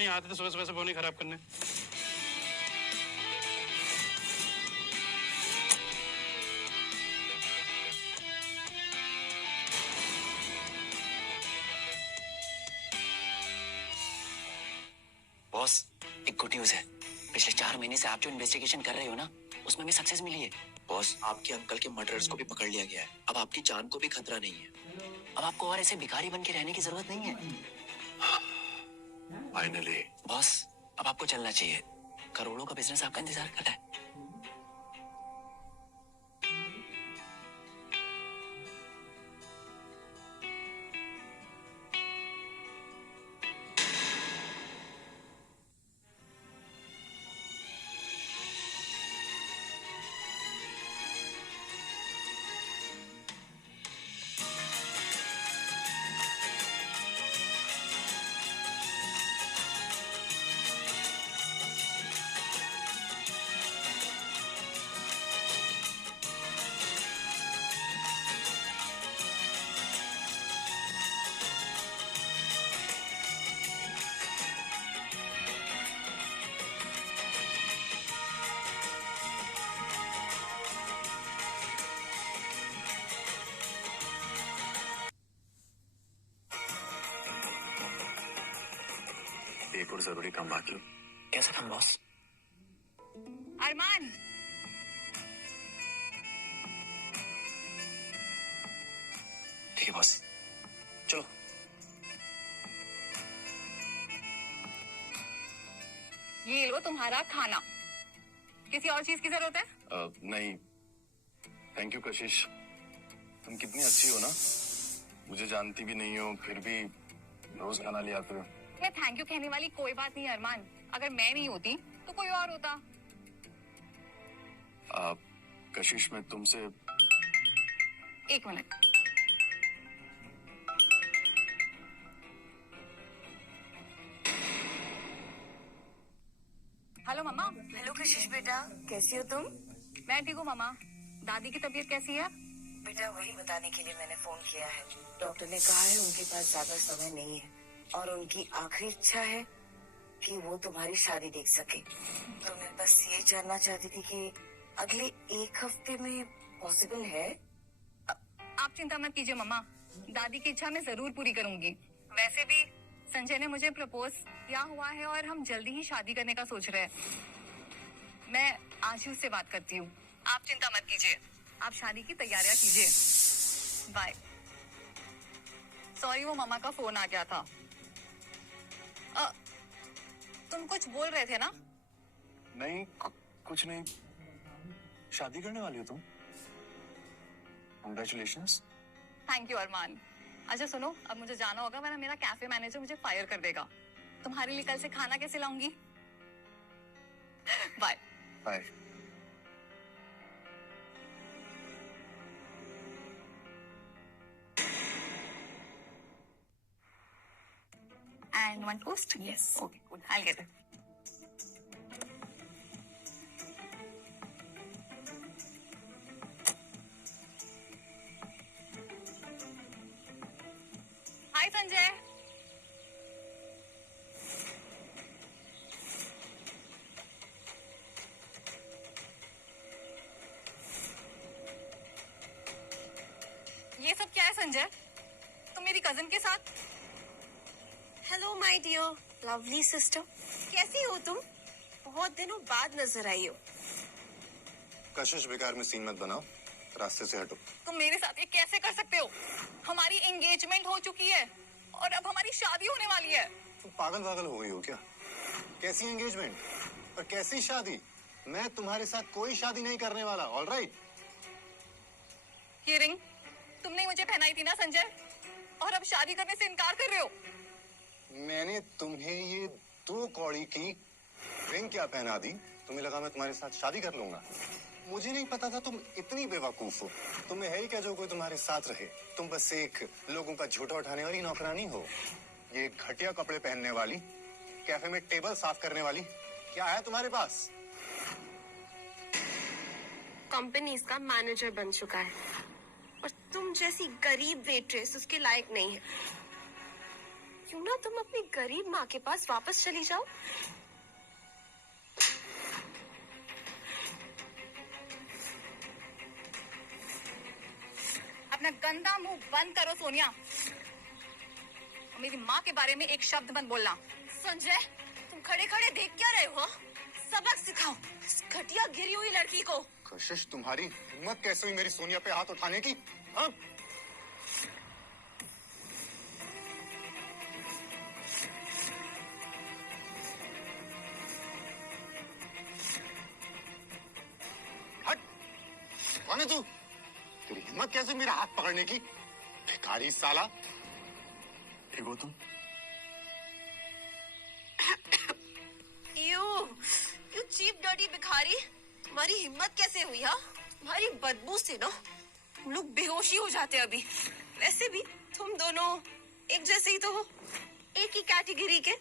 नहीं, आते तो सुबह सुबह से फोन ही खराब करने। बॉस, एक गुड न्यूज है। पिछले 4 महीने से आप जो इन्वेस्टिगेशन कर रहे हो ना, उसमें भी सक्सेस मिली है। बॉस, आपके अंकल के मर्डरर्स को भी पकड़ लिया गया है। अब आपकी जान को भी खतरा नहीं है। अब आपको और ऐसे भिखारी बन के रहने की जरूरत नहीं है। फाइनली। बॉस, अब आपको चलना चाहिए। करोड़ों का बिजनेस आपका इंतजार कर रहा है। एक और जरूरी काम बाकी। कैसा काम बॉस? अरमान, ठीक है बॉस, चलो। ये लो तुम्हारा खाना। किसी और चीज की जरूरत है? नहीं, थैंक यू कशिश। तुम कितनी अच्छी हो ना, मुझे जानती भी नहीं हो फिर भी रोज खाना ले आते हो। मैं थैंक यू कहने वाली कोई बात नहीं अरमान। अगर मैं नहीं होती तो कोई और होता। कशिश, मैं तुमसे 1 मिनट। हेलो मम्मा। हेलो कशिश बेटा, कैसी हो तुम? मैं ठीक हूँ मम्मा। दादी की तबीयत कैसी है? बेटा वही बताने के लिए मैंने फोन किया है। डॉक्टर ने कहा है उनके पास ज्यादा समय नहीं है और उनकी आखिरी इच्छा है कि वो तुम्हारी शादी देख सके। तो मैं बस ये जानना चाहती थी कि अगले 1 हफ्ते में पॉसिबल है? आप चिंता मत कीजिए मम्मा, दादी की इच्छा मैं जरूर पूरी करूंगी। वैसे भी संजय ने मुझे प्रपोज किया हुआ है और हम जल्दी ही शादी करने का सोच रहे हैं। मैं आज ही उससे बात करती हूँ। आप चिंता मत कीजिए, आप शादी की तैयारियां कीजिए। बाय। सॉरी, वो मम्मा का फोन आ गया था। तुम कुछ बोल रहे थे ना? नहीं, कुछ नहीं। शादी करने वाली हो तुम? Congratulations। थैंक यू अरमान। अच्छा सुनो, अब मुझे जाना होगा वरना मेरा कैफे मैनेजर मुझे फायर कर देगा। तुम्हारे लिए कल से खाना कैसे लाऊंगी? Bye bye. And one toast? Yes. Okay, good. I'll get it. Hi, Sanjay. ये सब क्या है संजय? तुम मेरी कजिन के साथ? Hello my dear lovely sister, कैसी हो तुम? बहुत दिनों बाद नजर आई हो। कशिश, बेकार में सीन मत बनाओ, रास्ते से हटो। तुम मेरे साथ ये कैसे कर सकते हो? हमारी एंगेजमेंट हो चुकी है और अब हमारी शादी होने वाली है। तुम पागल हो गई हो क्या? कैसी एंगेजमेंट और कैसी शादी? मैं तुम्हारे साथ कोई शादी नहीं करने वाला। ऑलराइट? ये रिंग तुमने मुझे पहनाई थी ना संजय, और अब शादी करने से इनकार कर रहे हो? मैंने तुम्हें ये 2 कौड़ी की रिंग क्या पहना दी? तुम्हें लगा मैं तुम्हारे साथ शादी कर लूंगा? मुझे नहीं पता था तुम इतनी बेवकूफ हो। तुम्हें है ही क्या जो कोई तुम्हारे साथ रहे? तुम बस एक लोगों का झूठा उठाने वाली नौकरानी हो। ये घटिया कपड़े पहनने वाली, कैफे में टेबल साफ करने वाली, क्या है तुम्हारे पास? कंपनी इसका मैनेजर बन चुका है और तुम जैसी गरीब वेट्रेस उसके लायक नहीं है। क्यों ना तुम अपनी गरीब माँ के पास वापस चली जाओ। अपना गंदा मुंह बंद करो सोनिया, और मेरी माँ के बारे में एक शब्द मत बोलना। संजय, तुम खड़े खड़े देख क्या रहे हो? सबक सिखाओ इस घटिया गिरी हुई लड़की को। कशिश, तुम्हारी हिम्मत कैसे हुई मेरी सोनिया पे हाथ उठाने की? हाँ? हट! कौन है तू? तेरी हिम्मत कैसे मेरा हाथ पकड़ने की? भिखारी साला! ठीक हो तुम? यू चीप डर्टी भिखारी, तुम्हारी हिम्मत कैसे हुई? हाँ, तुम्हारी बदबू से ना हम लोग बेहोशी हो जाते हैं अभी। वैसे भी तुम दोनों एक जैसे ही तो हो, एक ही कैटेगरी के।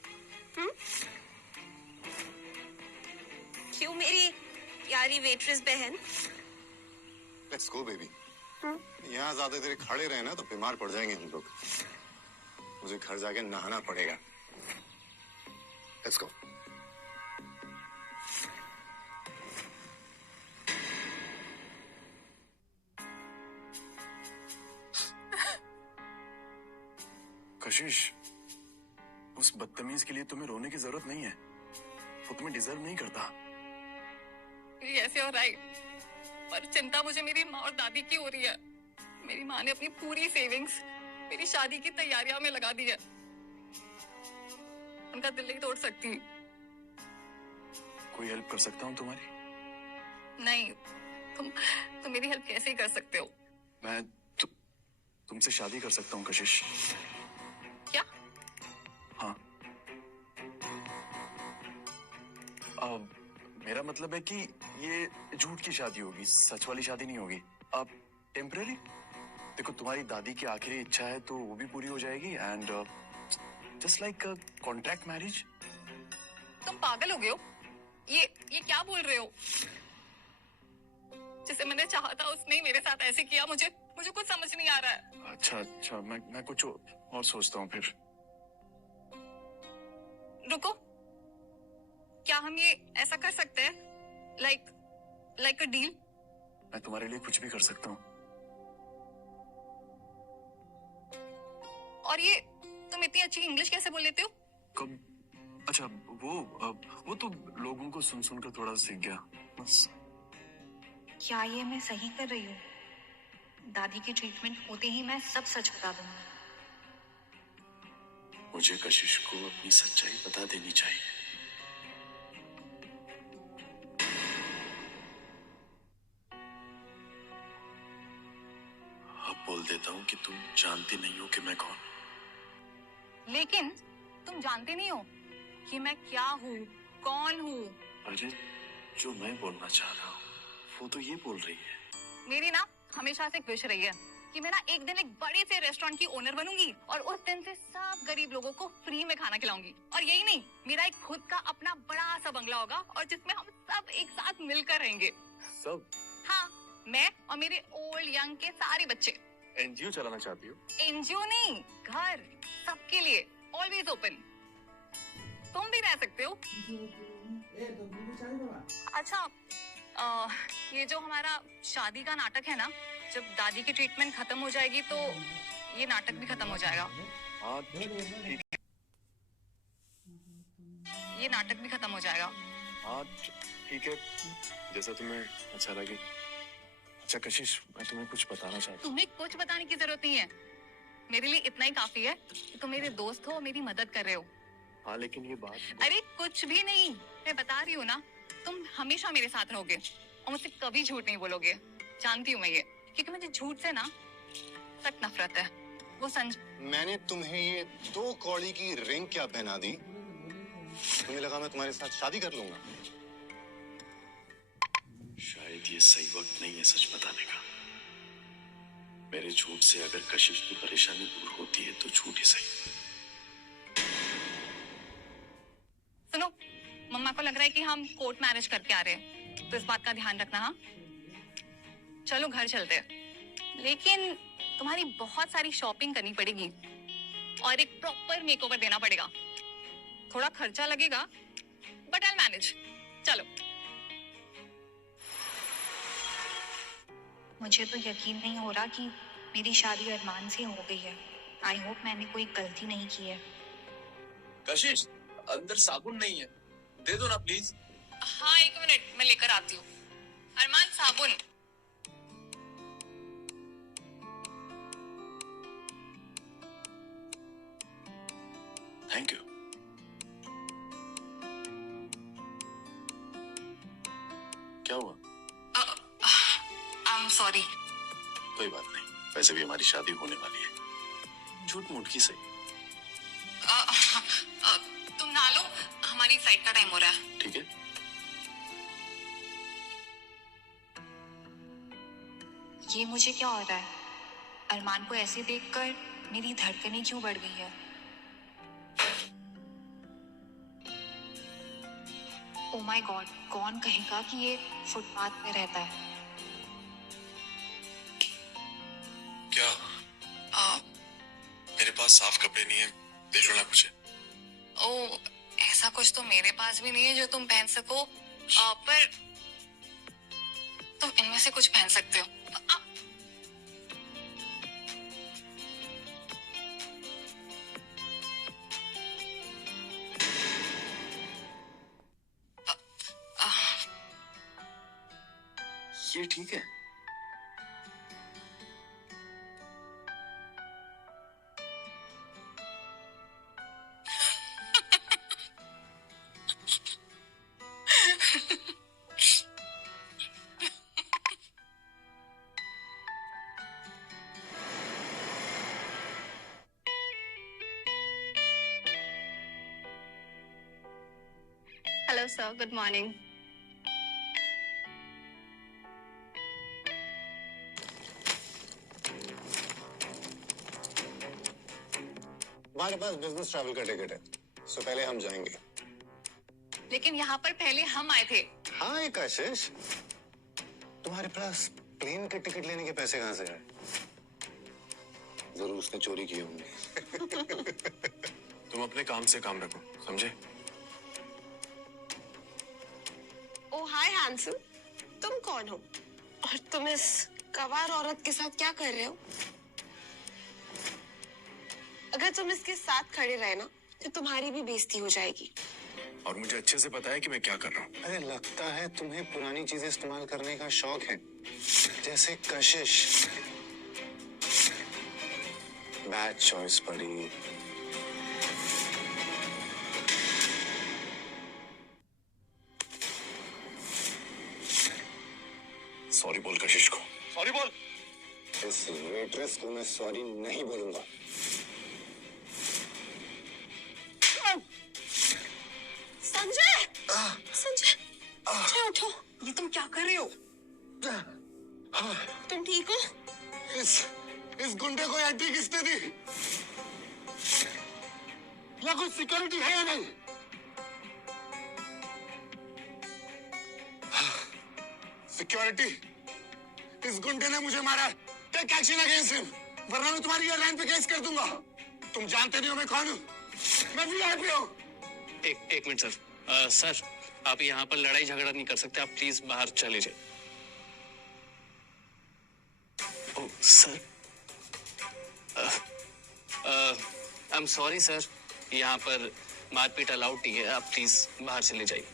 क्यों मेरी प्यारी वेट्रेस बहन? Let's go baby. यहाँ ज्यादा देर खड़े रहे ना तो बीमार पड़ जाएंगे हम लोग। मुझे घर जाके नहाना पड़ेगा। Let's go. कशिश, उस बदतमीज के लिए तुम्हें रोने की जरूरत नहीं है। वो तुम्हें डिजर्व नहीं करता। ये ऐसे हो रहा है, पर चिंता मुझे मेरी माँ और दादी की हो रही है। मेरी माँ ने अपनी पूरी सेविंग्स मेरी शादी की तैयारियों में लगा दी है। उनका दिल नहीं तोड़ सकती। कोई हेल्प कर सकता हूँ तुम्हारी? नहीं, तुम मेरी हेल्प कैसे ही कर सकते हो? मैं तुमसे शादी कर सकता हूँ कशिश। क्या? हाँ। अब मेरा मतलब है कि ये झूठ की शादी होगी, सच वाली शादी नहीं होगी। अब टेम्पररी। देखो, तुम्हारी दादी की आखिरी इच्छा है तो वो भी पूरी हो जाएगी, and just like contract marriage. तुम पागल हो गए हो? ये क्या बोल रहे हो? जिसे मैंने चाहा था उसने ही मेरे साथ ऐसे किया। मुझे कुछ समझ नहीं आ रहा है। अच्छा, मैं कुछ और सोचता हूँ फिर। रुको, क्या हम ये ऐसा कर सकते हैं? Like a deal? मैं तुम्हारे लिए कुछ भी कर सकता हूँ। और ये तुम इतनी अच्छी इंग्लिश कैसे बोल लेते हो? कब? अच्छा, वो तो लोगों को सुन कर थोड़ा सीख गया बस। क्या ये मैं सही कर रही हूँ? दादी की ट्रीटमेंट होते ही मैं सब सच बता दूंगी। मुझे कशिश को अपनी सच्चाई बता देनी चाहिए। अब बोल देता हूँ कि तुम जानती नहीं हो कि मैं कौन। लेकिन तुम जानते नहीं हो कि मैं क्या हूँ, कौन हूँ। अरे, जो मैं बोलना चाह रहा हूँ वो तो ये बोल रही है। मेरी ना हमेशा से विश रही है कि मैं ना एक दिन एक बड़े से रेस्टोरेंट की ओनर बनूंगी और उस दिन से सब गरीब लोगों को फ्री में खाना खिलाऊंगी। और यही नहीं, मेरा एक खुद का अपना बड़ा सा बंगला होगा और जिसमें हम सब एक साथ मिलकर रहेंगे। सब? हाँ, मैं और मेरे ओल्ड यंग के सारे बच्चे। एनजीओ चलाना चाहती हो? एनजीओ नहीं, घर सबके लिए, ऑलवेज ओपन। तुम भी रह सकते हो। अच्छा, ये जो हमारा शादी का नाटक है ना, जब दादी की ट्रीटमेंट खत्म हो जाएगी तो ये नाटक भी खत्म हो जाएगा। हाँ, ठीक। ये नाटक भी खत्म हो जाएगा। हाँ, ठीक है, जैसा तुम्हें अच्छा लगे। अच्छा कशिश, मैं तुम्हें कुछ बताना चाहता हूँ। तुम्हें कुछ बताने की जरूरत नहीं है। मेरे लिए इतना ही काफी है कि तुम मेरे दोस्त हो और मेरी मदद कर रहे हो। हाँ, लेकिन ये बात... अरे कुछ भी नहीं, मैं बता रही हूँ ना, तुम हमेशा मेरे साथ रहोगे और मुझसे कभी झूठ नहीं बोलोगे। जानती हूँ मैं ये, क्योंकि मुझे झूठ से ना सख्त नफरत है। वो मैंने तुम्हें ये 2 कौड़ी की रिंग क्या पहना दी? तुम्हें लगा मैं तुम्हारे साथ शादी कर लूंगा? शायद ये सही वक्त नहीं है सच बताने का। मेरे झूठ से अगर कशिश की परेशानी दूर होती है तो झूठ ही सही। सुनो, मम्मा को लग रहा है कि हम कोर्ट मैरिज करके आ रहे हैं, तो इस बात का ध्यान रखना। हाँ, चलो घर चलते हैं, लेकिन तुम्हारी बहुत सारी शॉपिंग करनी पड़ेगी। और एक प्रॉपर मेकओवर देना पड़ेगा। थोड़ा खर्चा लगेगा बट आई मैनेज। चलो। मुझे तो यकीन नहीं हो रहा कि मेरी शादी अरमान से हो गई है। आई होप मैंने कोई गलती नहीं की है। कशिश, अंदर साबुन नहीं है, दे दो ना प्लीज। हाँ, 1 मिनट, मैं लेकर आती हूँ। अरमान, साबुन। Thank you. क्या हुआ? आई एम सॉरी। कोई बात नहीं, वैसे भी हमारी शादी होने वाली है, झूठ मूठ की सही। तुम नहा लो, हमारी फ्लाइट का टाइम हो रहा है। ठीक है। ये मुझे क्या हो रहा है? अरमान को ऐसे देखकर मेरी धड़कनें क्यों बढ़ गई है? ओ माय गॉड, कौन कहेगा कि ये फुटपाथ पे रहता है? क्या? मेरे पास साफ कपड़े नहीं है, दे दो ना मुझे। ओ, ऐसा कुछ तो मेरे पास भी नहीं है जो तुम पहन सको, पर तुम इनमें से कुछ पहन सकते हो। ये ठीक है। Hello sir, good morning. हमारे पास बिजनेस ट्रैवल का टिकट है, सो पहले हम जाएंगे। लेकिन यहाँ पर पहले हम आए थे। हाँ एक आशीष, तुम्हारे पास प्लेन के टिकट लेने के पैसे कहाँ से आए? जरूर उसने चोरी किए होंगे। तुम अपने काम से काम रखो, समझे? ओ हाय हैंडसम, तुम कौन हो और तुम इस गवार औरत के साथ क्या कर रहे हो? अगर तुम इसके साथ खड़े रहे ना तो तुम्हारी भी बेइज्जती हो जाएगी। और मुझे अच्छे से पता है कि मैं क्या कर रहा हूँ। अरे लगता है तुम्हें पुरानी चीजें इस्तेमाल करने का शौक है, जैसे कशिश। बैड चॉइस पड़ी। सॉरी बोल कशिश को, सॉरी बोल। इस वेट्रेस को मैं सॉरी नहीं बोलूंगा। संजय, संजय, संजय उठो। ये तुम क्या कर रहे हो? तुम ठीक हो? इस गुंडे को एंट्री किसने दी? या कुछ सिक्योरिटी है या नहीं? सिक्योरिटी, इस गुंडे ने मुझे मारा है। टेक एक्शन अगेंस्ट हिम, वरना मैं तुम्हारी एयरलाइन पे केस कर दूंगा। तुम जानते नहीं हो मैं कौन हूँ? मैं वीआईपी हूँ। एक मिनट सर। सर, आप यहाँ पर लड़ाई झगड़ा नहीं कर सकते, आप प्लीज बाहर चले जाइए। Oh sir, I am sorry sir, यहाँ पर मारपीट अलाउड नहीं है, आप प्लीज बाहर चले जाइए।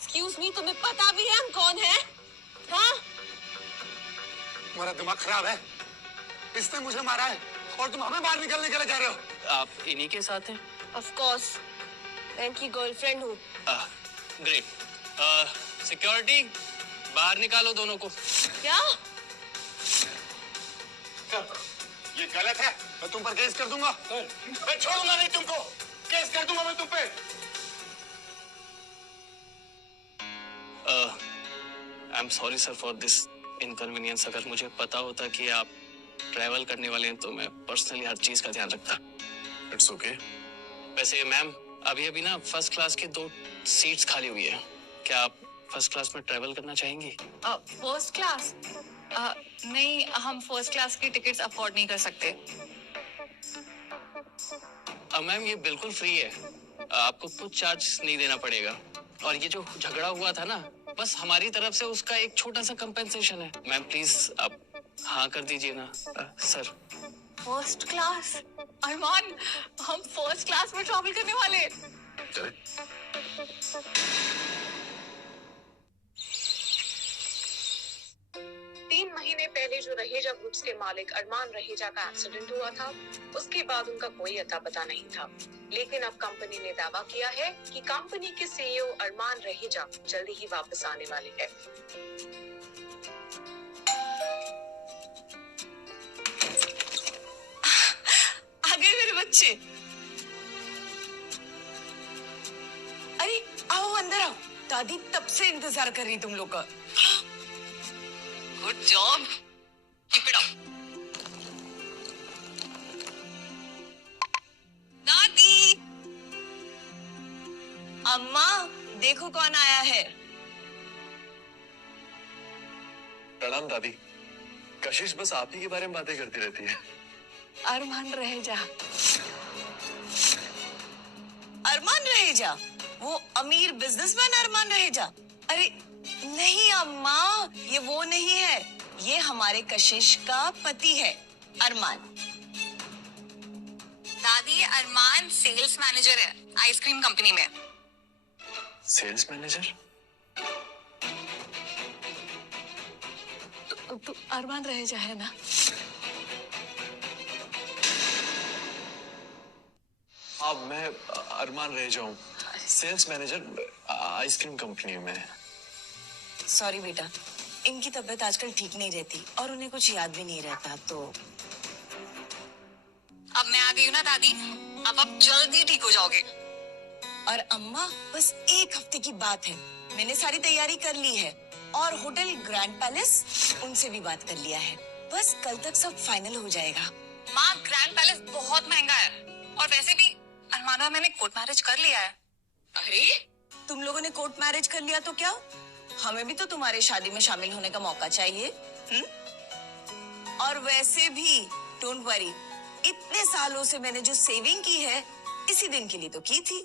एक्सक्यूज मी, तुम्हें पता भी है हम कौन हैं? हाँ? तुम्हारा दिमाग खराब है। इसने मुझे मारा है और तुम हमें बाहर निकलने के लिए कह रहे हो। आप इन्हीं के साथ हैं? ऑफ कोर्स, मैं इनकी गर्लफ्रेंड हूँ। ग्रेट। सिक्योरिटी, बाहर निकालो दोनों को। क्या? ये गलत है, मैं तुम पर केस कर दूंगा। मैं छोड़ूंगा नहीं तुमको, केस कर दूंगा मैं तुम पे। आई am sorry sir for this inconvenience. अगर मुझे पता होता कि आप ट्रैवल करने वाले हैं तो मैं पर्सनली हर चीज का ध्यान रखता। It's okay. वैसे मैम, अभी ना फर्स्ट क्लास की 2 सीट्स खाली हुई है, क्या आप फर्स्ट क्लास में ट्रैवल करना चाहेंगी? First class? नहीं, हम फर्स्ट क्लास की टिकट्स अफोर्ड नहीं कर सकते। मैम ये बिल्कुल फ्री है, आपको कुछ चार्ज नहीं देना पड़ेगा। और ये जो झगड़ा हुआ था ना, बस हमारी तरफ से उसका एक छोटा सा कंपेंसेशन है। मैम प्लीज आप हाँ कर दीजिए ना। Sir first class? अरमान, हम फर्स्ट क्लास में ट्रैवल करने वाले। तीन महीने पहले जो रहेजा ग्रुप्स के मालिक अरमान रहेजा का एक्सीडेंट हुआ था, उसके बाद उनका कोई अता पता नहीं था। लेकिन अब कंपनी ने दावा किया है कि कंपनी के सीईओ अरमान रहेजा जल्दी ही वापस आने वाले हैं। आ गए मेरे बच्चे। अरे आओ अंदर आओ, दादी तब से इंतजार कर रही तुम लोग का। Good job, keep it up. दादी, अम्मा देखो कौन आया है। प्रणाम दादी। कशिश बस आप ही के बारे में बातें करती रहती है। अरमान रहेजा। अरमान रहेजा? वो अमीर बिजनेसमैन अरमान रहेजा? अरे नहीं अम्मा, ये वो नहीं है, ये हमारे कशिश का पति है अरमान। दादी, अरमान सेल्स मैनेजर है आइसक्रीम कंपनी में। Sales manager? तो अरमान रहेजा है ना? अब मैं अरमान रह जाऊं, सेल्स मैनेजर आइसक्रीम कंपनी में। सॉरी बेटा, इनकी तबीयत आजकल ठीक नहीं रहती और उन्हें कुछ याद भी नहीं रहता। तो अब मैं आ गई हूँ ना दादी, अब जल्दी ठीक हो जाओगे। और अम्मा बस एक हफ्ते की बात है, मैंने सारी तैयारी कर ली है और होटल ग्रैंड पैलेस उनसे भी बात कर लिया है। बस कल तक सब फाइनल हो जाएगा। माँ, ग्रैंड पैलेस बहुत महंगा है और वैसे भी अरमान और मैंने कोर्ट मैरिज कर लिया है। अरे तुम लोगों ने कोर्ट मैरिज कर लिया तो क्या, हमें भी तो तुम्हारी शादी में शामिल होने का मौका चाहिए। और वैसे भी डोंट वरी, इतने सालों से मैंने जो सेविंग की है इसी दिन के लिए तो की थी।